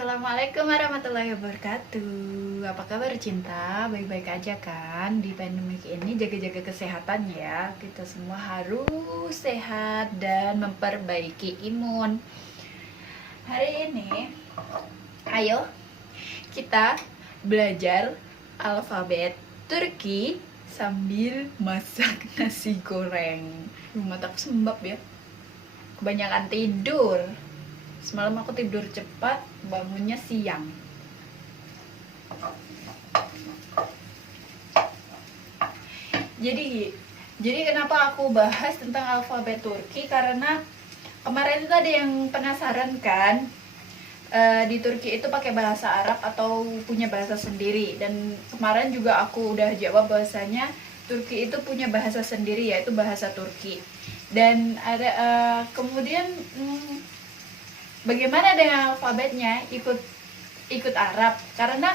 Assalamualaikum warahmatullahi wabarakatuh. Apa kabar cinta? Baik-baik aja kan? Di pandemik ini jaga-jaga kesehatan ya. Kita semua harus sehat dan memperbaiki imun. Hari ini, ayo kita belajar alfabet Turki sambil masak nasi goreng. Mataku sembab ya. Kebanyakan tidur. Semalam aku tidur cepat, bangunnya siang. Jadi kenapa aku bahas tentang alfabet Turki? Karena kemarin itu ada yang penasaran kan, di Turki itu pakai bahasa Arab atau punya bahasa sendiri. Dan kemarin juga aku udah jawab bahwasanya Turki itu punya bahasa sendiri, yaitu bahasa Turki. Dan ada kemudian bagaimana dengan alfabetnya, ikut Arab? Karena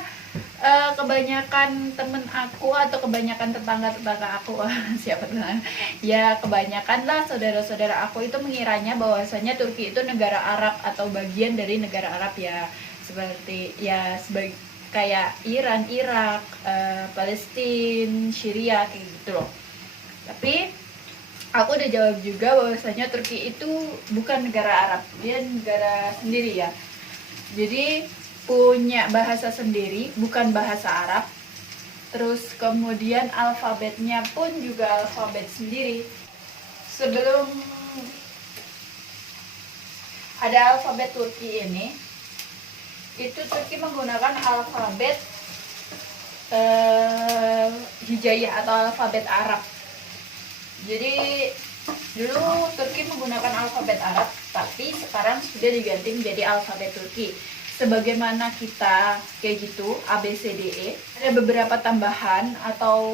kebanyakan temen aku atau kebanyakan tetangga aku siapa teman ya, kebanyakan lah saudara-saudara aku itu mengiranya bahwasanya Turki itu negara Arab atau bagian dari negara Arab ya, seperti ya kayak Iran, Irak, Palestina, Syria kayak gitu loh. Tapi aku udah jawab juga bahwasanya Turki itu bukan negara Arab, dia negara sendiri ya. Jadi punya bahasa sendiri, bukan bahasa Arab. Terus kemudian alfabetnya pun juga alfabet sendiri. Sebelum ada alfabet Turki ini, itu Turki menggunakan alfabet Hijaiyah atau alfabet Arab. Jadi dulu Turki menggunakan alfabet Arab, tapi sekarang sudah diganti menjadi alfabet Turki. Sebagaimana kita kayak gitu, A, B, C, D, E. Ada beberapa tambahan atau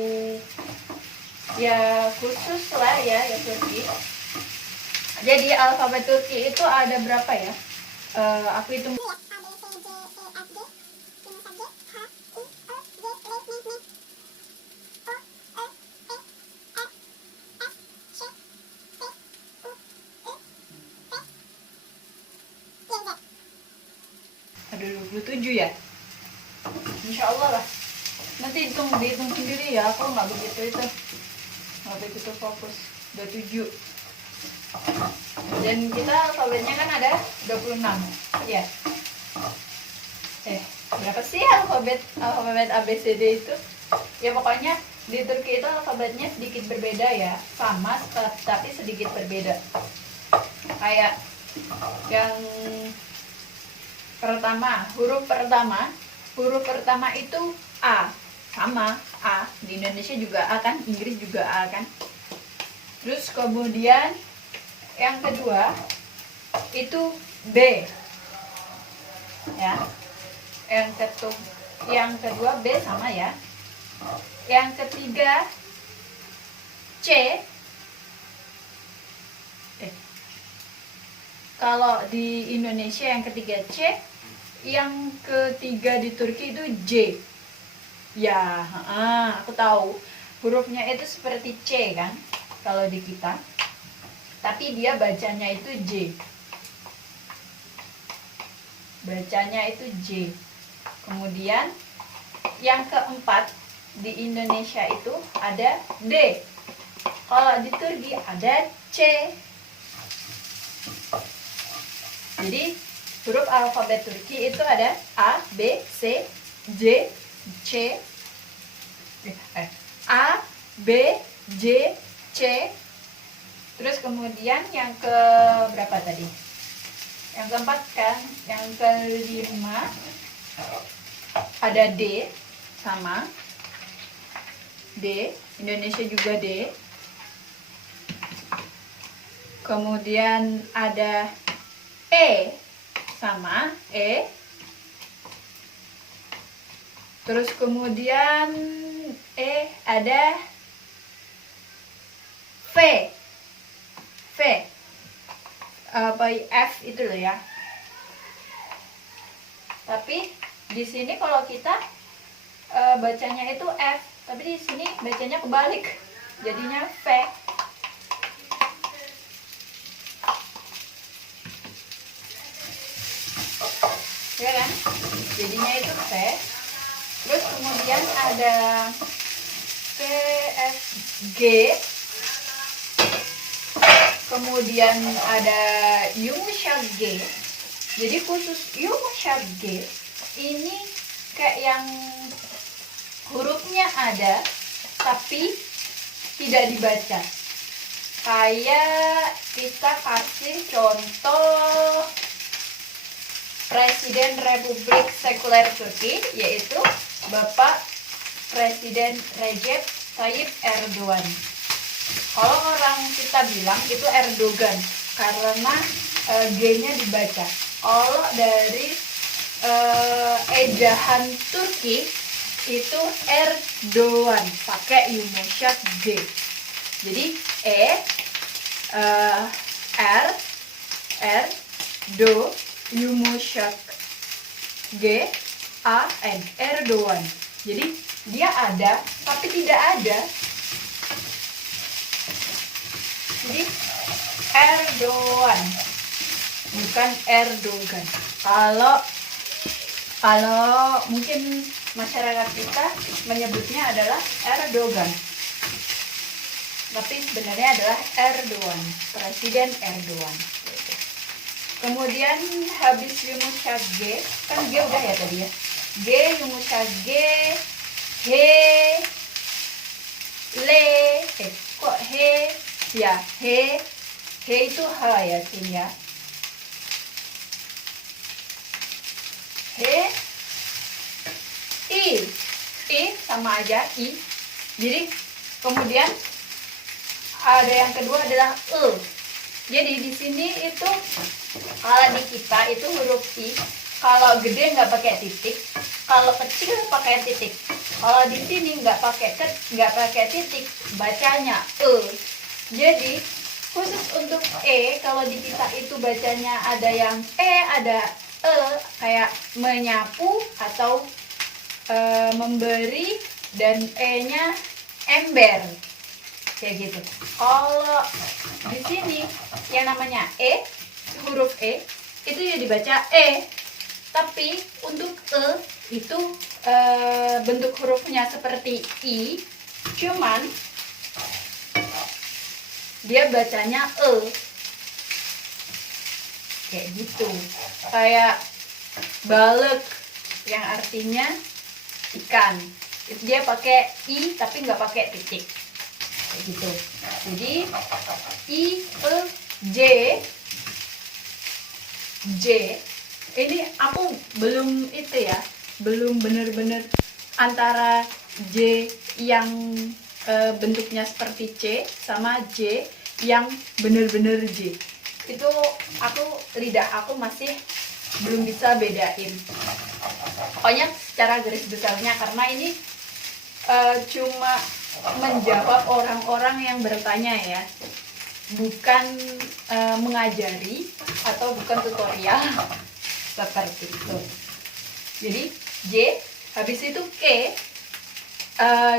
ya khusus lah ya Turki. Jadi alfabet Turki itu ada berapa ya? Aku hitung. Ada 27 ya? Insya Allah lah. Nanti dihitung sendiri ya, aku nggak begitu fokus. 27. Dan kita alfabetnya kan ada 26 ya. Berapa sih alfabet A, B, C, D itu? Ya pokoknya di Turki itu alfabetnya sedikit berbeda ya, sama tapi sedikit berbeda. Kayak yang pertama, huruf pertama itu A, sama A. Di Indonesia juga A kan, Inggris juga A kan. Terus kemudian yang kedua itu B, ya. Yang kedua B sama ya. Yang ketiga C. Kalau di Indonesia yang ketiga C, yang ketiga di Turki itu J. Ya, aku tahu hurufnya itu seperti C kan kalau di kita, tapi dia bacanya itu J. Kemudian yang keempat di Indonesia itu ada D. Kalau di Turki ada C. Jadi huruf alfabet Turki itu ada A, B, C, J, C, A, B, J, C. Terus kemudian yang ke berapa tadi? Yang keempat kan, yang kelima ada D, sama D, Indonesia juga D. Kemudian ada E, sama E. Terus kemudian ada V, apa F itu loh ya. Tapi di sini kalau kita bacanya itu F, tapi di sini bacanya kebalik, jadinya V. ya kan? Jadinya itu P. Terus kemudian ada PSG, kemudian ada Yumshak G. Jadi khusus Yumshak G ini kayak yang hurufnya ada tapi tidak dibaca. Kayak kita kasih contoh Presiden Republik Sekuler Turki, yaitu Bapak Presiden Recep Tayyip Erdogan. Kalau orang kita bilang itu Erdogan karena G-nya dibaca. Kalau dari ejahan Turki itu Erdogan pakai yumuşak G. Jadi R do yumuşak G A N Erdogan. Jadi dia ada tapi tidak ada. Jadi Erdogan bukan Erdogan. Kalau mungkin masyarakat kita menyebutnya adalah Erdogan, tapi sebenarnya adalah Erdogan, Presiden Erdogan. Kemudian habis yumuşak G, kan G udah ya tadi ya. G yumuşak G, he, le, kok he, ya he itu H ya Cin ya. He, I sama aja I. Jadi kemudian ada yang kedua adalah E. Jadi di sini itu kalau di kita itu huruf I, kalau gede nggak pakai titik, kalau kecil pakai titik. Kalau di sini nggak pakai titik, bacanya E. Jadi khusus untuk E, kalau di kita itu bacanya ada yang ada E, kayak menyapu atau memberi, dan E-nya ember, kayak gitu. Kalau di sini yang namanya E, huruf E itu ya dibaca E, tapi untuk E itu bentuk hurufnya seperti I, cuman dia bacanya E, kayak gitu. Kayak balek yang artinya ikan, itu dia pakai I tapi nggak pakai titik, kayak gitu. Jadi I, E, J ini aku belum itu ya, belum bener-bener antara J yang bentuknya seperti C sama J yang bener-bener J. Itu lidah aku masih belum bisa bedain. Pokoknya secara garis besarnya, karena ini cuma menjawab orang-orang yang bertanya ya, bukan mengajari atau bukan tutorial seperti itu. Jadi J, habis itu K,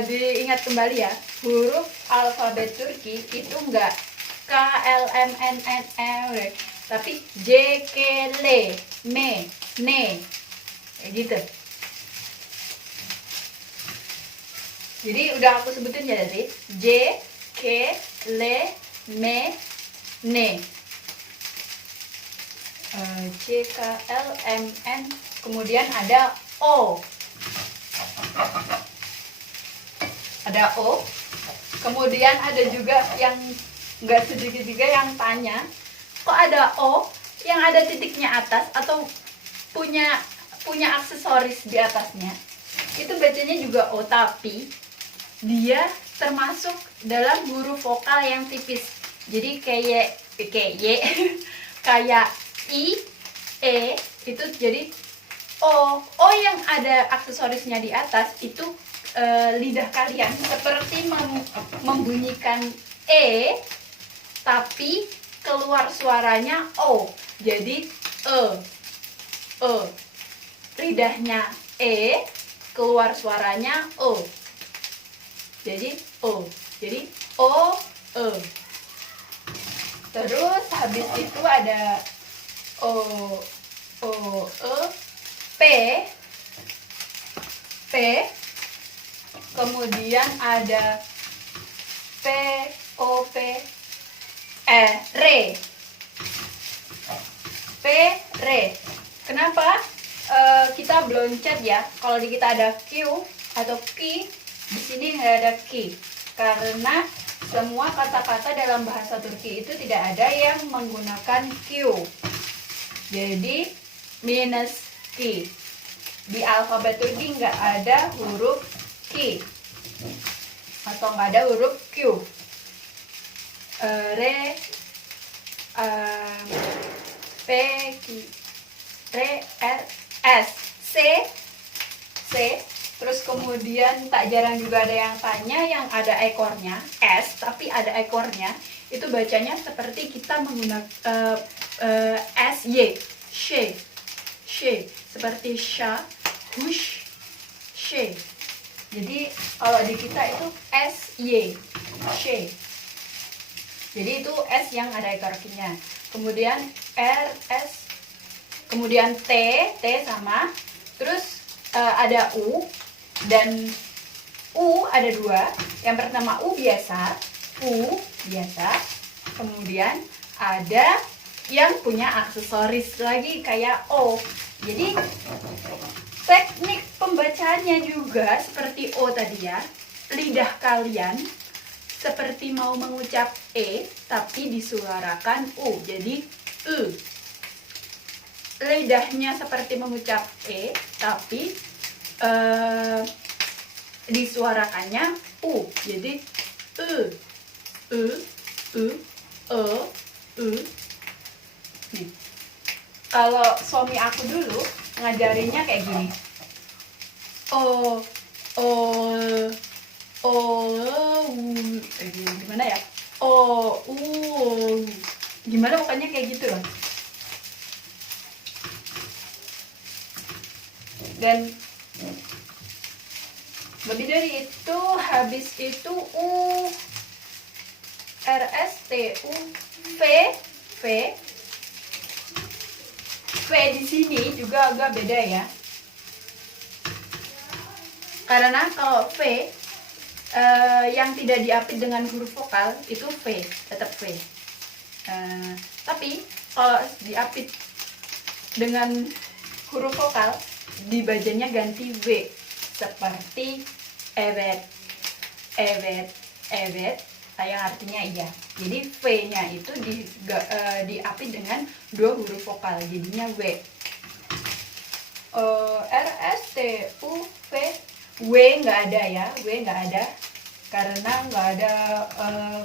diingat kembali ya, huruf alfabet Turki itu enggak K, L, M, N, N, E, tapi J, K, L, M, N, kayak gitu. Jadi udah aku sebutin ya tadi, J, K, L, M, N, C, K, L, M, N, kemudian ada O. Ada O. Kemudian ada juga yang nggak sedikit juga yang tanya, kok ada O yang ada titiknya atas atau punya aksesoris di atasnya? Itu bacanya juga O, tapi dia termasuk dalam huruf vokal yang tipis. Jadi kayak Y, kayak I, E itu jadi O. O yang ada aksesorisnya di atas itu lidah kalian seperti membunyikan E, tapi keluar suaranya O. Jadi E. Lidahnya E, keluar suaranya O. Jadi O. Jadi O, E. Terus habis itu ada O, E, P, kemudian ada P, O, P, re. P, re. Kenapa kita belum cat ya? Kalau di kita ada Q atau Q, di sini ada Q. Karena semua kata-kata dalam bahasa Turki itu tidak ada yang menggunakan Q. Jadi minus Q. Di alfabet Turki nggak ada huruf Q atau nggak ada huruf Q. Re, P, Q, re, R, S, C, terus kemudian tak jarang juga ada yang tanya yang ada ekornya, S, tapi ada ekornya, itu bacanya seperti kita menggunakan S, Y, she, seperti sha, hush, she. Jadi kalau di kita itu S, Y, she. Jadi itu S yang ada ekornya. Kemudian R, S, kemudian T sama, terus ada U, dan U ada dua. Yang pertama U biasa, kemudian ada yang punya aksesoris lagi kayak O. Jadi teknik pembacaannya juga seperti O tadi ya. Lidah kalian seperti mau mengucap E tapi disuarakan U, jadi E. Lidahnya seperti mengucap E tapi disuarakannya U, jadi E. Nih. Kalau suami aku dulu ngajarinnya kayak gini. Gimana ya? Gimana pokoknya kayak gitu loh. Dan lebih dari itu, habis itu U, R, S, T, U, V di sini juga agak beda ya. Karena kalau V yang tidak diapit dengan huruf vokal itu V, tetap V. Tapi kalau diapit dengan huruf vokal, dibacanya ganti W, seperti evet, yang artinya iya. Jadi V-nya itu diapit dengan dua huruf vokal, jadinya W. R, S, T, U, V. W nggak ada ya, karena nggak ada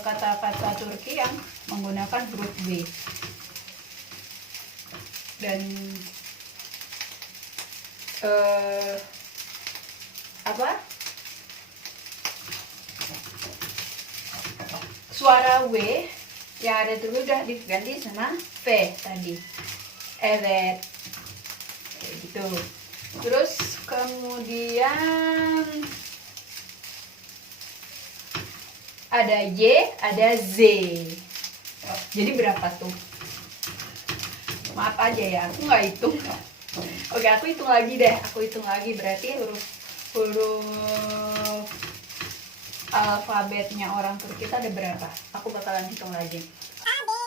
kata-kata Turki yang menggunakan huruf W. Dan suara W yang ada dulu udah diganti sama V tadi, evet, kayak gitu. Terus kemudian ada Y, ada Z. Jadi berapa tuh? Maaf aja ya, aku nggak hitung. Oke, aku hitung lagi deh. Berarti huruf alfabetnya orang Turki kita ada berapa? Aku bakalan hitung lagi. Dua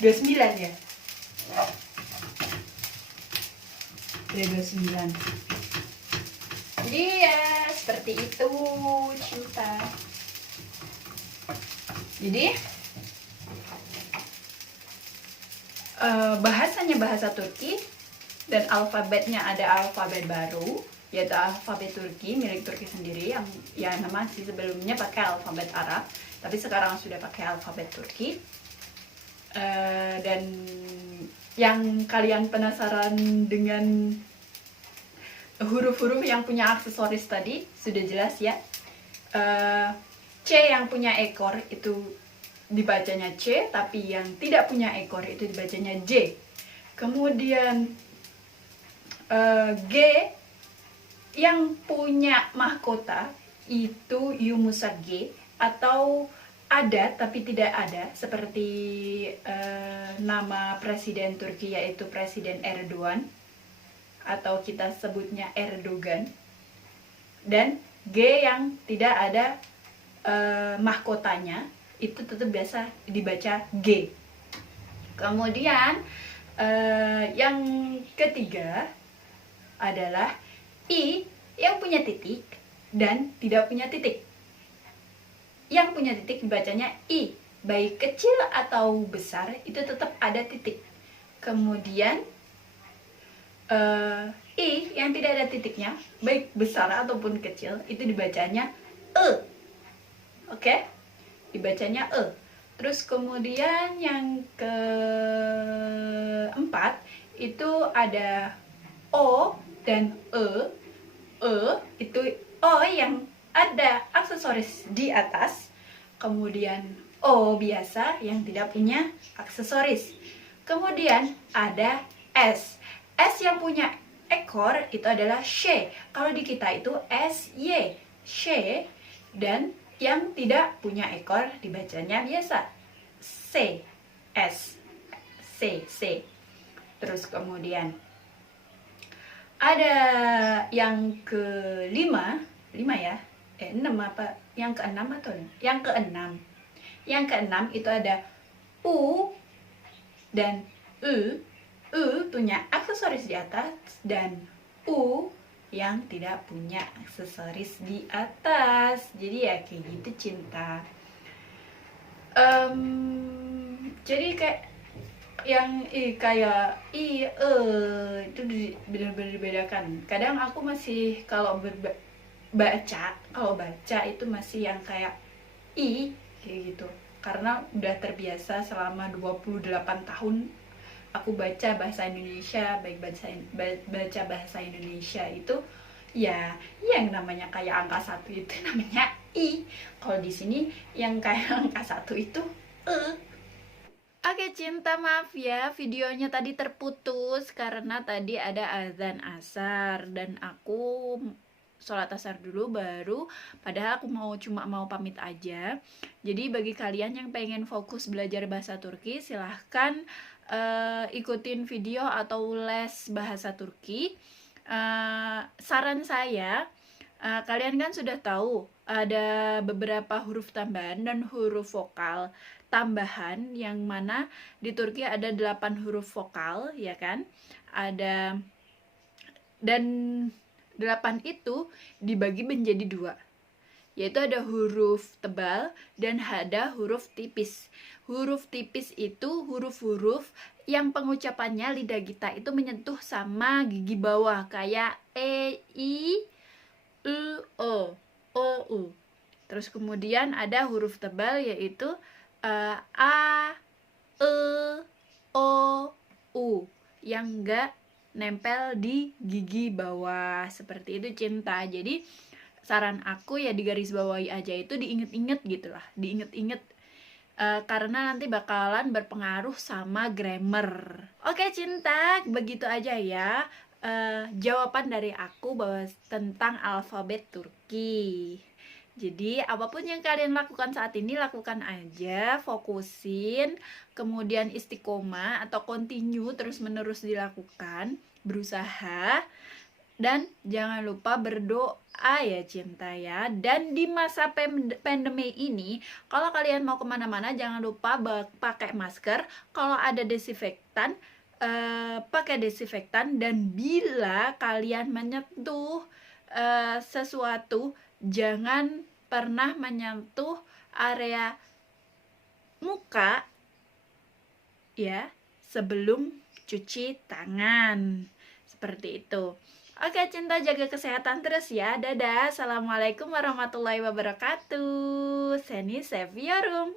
29 ya? Ada 29. Jadi ya seperti itu cinta. Jadi bahasanya bahasa Turki dan alfabetnya ada alfabet baru, yaitu alfabet Turki milik Turki sendiri yang ya nama sih sebelumnya pakai alfabet Arab, tapi sekarang sudah pakai alfabet Turki. Dan yang kalian penasaran dengan huruf-huruf yang punya aksesoris tadi sudah jelas ya. C yang punya ekor itu dibacanya C, tapi yang tidak punya ekor itu dibacanya J. Kemudian G yang punya mahkota itu Yumusa G, atau ada tapi tidak ada, seperti nama presiden Turki yaitu Presiden Erdogan, atau kita sebutnya Erdogan. Dan G yang tidak ada mahkotanya itu tetap biasa dibaca G. Kemudian yang ketiga adalah I yang punya titik dan tidak punya titik. Yang punya titik dibacanya I, baik kecil atau besar itu tetap ada titik. Kemudian I yang tidak ada titiknya, baik besar ataupun kecil, itu dibacanya E. Oke? Dibacanya E. Terus kemudian yang keempat itu ada O dan E. E itu O yang ada aksesoris di atas, kemudian O biasa yang tidak punya aksesoris. Kemudian ada S. S yang punya ekor itu adalah Sh. Kalau di kita itu SY, Sh. Dan yang tidak punya ekor dibacanya biasa C, S, C. Terus kemudian ada yang kelima, 5 ya, 6 apa? Yang keenam atau yang keenam? Yang keenam itu ada U dan U. U punya aksesoris di atas dan U yang tidak punya aksesoris di atas. Jadi ya kayak gitu cinta. Jadi kayak yang kayak itu benar-benar dibedakan. Kadang aku masih kalau baca itu masih yang kayak I kayak gitu. Karena udah terbiasa selama 28 tahun aku baca bahasa Indonesia, baik baca bahasa Indonesia itu ya yang namanya kayak angka 1 itu namanya I. Kalau di sini yang kayak angka 1 itu E. Oke cinta, maaf ya videonya tadi terputus karena tadi ada azan asar dan aku sholat asar dulu baru, padahal aku cuma mau pamit aja. Jadi bagi kalian yang pengen fokus belajar bahasa Turki, silahkan ikutin video atau les bahasa Turki. Saran saya, kalian kan sudah tahu ada beberapa huruf tambahan dan huruf vokal tambahan, yang mana di Turki ada 8 huruf vokal, ya kan? Dan 8 itu dibagi menjadi 2, yaitu ada huruf tebal dan ada huruf tipis. Huruf tipis itu huruf-huruf yang pengucapannya lidah kita itu menyentuh sama gigi bawah, kayak E, I, U, O, U. Terus kemudian ada huruf tebal yaitu A, E, O, U, yang enggak nempel di gigi bawah, seperti itu cinta. Jadi saran aku ya digarisbawahi aja, itu diinget-inget gitu lah, diinget-inget, karena nanti bakalan berpengaruh sama grammar. Oke cinta, begitu aja ya jawaban dari aku bahwa tentang alfabet Turki. Jadi apapun yang kalian lakukan saat ini, lakukan aja, fokusin, kemudian istiqomah atau continue terus-menerus dilakukan, berusaha. Dan jangan lupa berdoa ya cinta ya. Dan di masa pandemi ini, kalau kalian mau kemana-mana jangan lupa pakai masker. Kalau ada desinfektan, pakai desinfektan. Dan bila kalian menyentuh sesuatu, jangan pernah menyentuh area muka ya sebelum cuci tangan. Seperti itu. Oke cinta, jaga kesehatan terus ya. Dadah. Assalamualaikum warahmatullahi wabarakatuh. Seni Save Your Room.